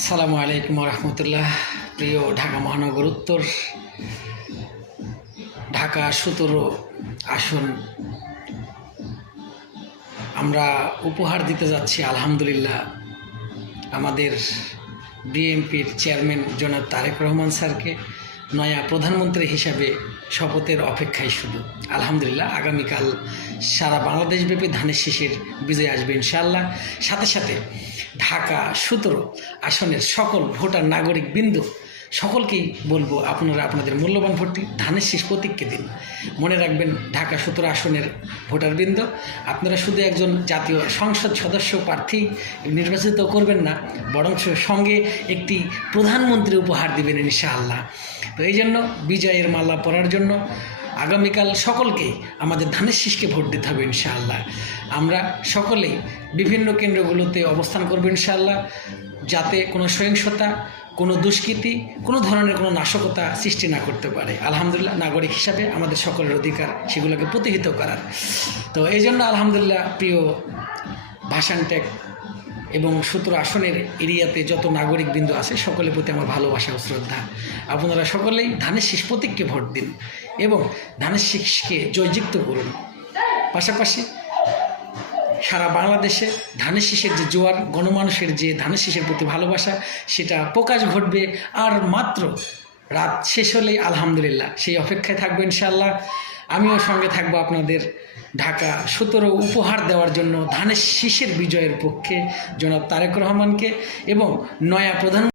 আসসালামু আলাইকুম রহমতুল্লাহ। প্রিয় ঢাকা মহানগর উত্তর ঢাকা 17 আসন আমরা উপহার দিতে যাচ্ছি আলহামদুলিল্লাহ আমাদের বিএনপির চেয়ারম্যান জনাব তারেক রহমান স্যারকে নয়া প্রধানমন্ত্রী হিসাবে শপথের অপেক্ষায় শুধু। আলহামদুলিল্লাহ আগামীকাল সারা বাংলাদেশব্যাপী ধানের শীষের বিজয় আসবে ইনশাআল্লাহ। সাথে সাথে ঢাকা 17 আসনের সকল ভোটার নাগরিক বিন্দু সকলকেই বলবো আপনারা আপনাদের মূল্যবান ভোটটি ধানের শীষ প্রতীককে দিন। মনে রাখবেন ঢাকা 17 আসনের ভোটারবৃন্দ, আপনারা শুধু একজন জাতীয় সংসদ সদস্য প্রার্থী নির্বাচিত করবেন না, বরং সঙ্গে একটি প্রধানমন্ত্রী উপহার দিবেন ইনশাআল্লাহ। তো এই জন্য বিজয়ের মালা পরার জন্য আগামীকাল সকলকেই আমাদের ধানের শীষকে ভোট দিতে হবে ইনশাআল্লাহ। আমরা সকলেই বিভিন্ন কেন্দ্রগুলোতে অবস্থান করব ইনশাআল্লাহ, যাতে কোনো সহিংসতা, কোনো দুষ্কৃতি, কোনো ধরনের কোনো নাশকতা সৃষ্টি না করতে পারে। আলহামদুলিল্লাহ নাগরিক হিসাবে আমাদের সকলের অধিকার সেগুলোকে প্রতিহিত করার। তো এই জন্য আলহামদুলিল্লাহ প্রিয় ভাষানটেক এবং 17 আসনের এরিয়াতে যত নাগরিক বিন্দু আছে সকলের প্রতি আমার ভালোবাসা ও শ্রদ্ধা। আপনারা সকলেই ধানের শীষ প্রতীককে ভোট দিন এবং ধানের শীষকে জয়যুক্ত করুন। পাশাপাশি সারা বাংলাদেশে ধানের শীষের যে জোয়ার, গণমানুষের যে ধানের শীষের প্রতি ভালোবাসা, সেটা প্রকাশ ঘটবে আর মাত্র রাত শেষ হলেই। আলহামদুলিল্লাহ সেই অপেক্ষায় থাকবো ইনশাআল্লাহ। আমিও সঙ্গে থাকবো আপনাদের ঢাকা 17 উপহার দেওয়ার জন্য ধানের শীষের বিজয়ের পক্ষে জনাব তারেক রহমানকে এবং নয়া প্রধান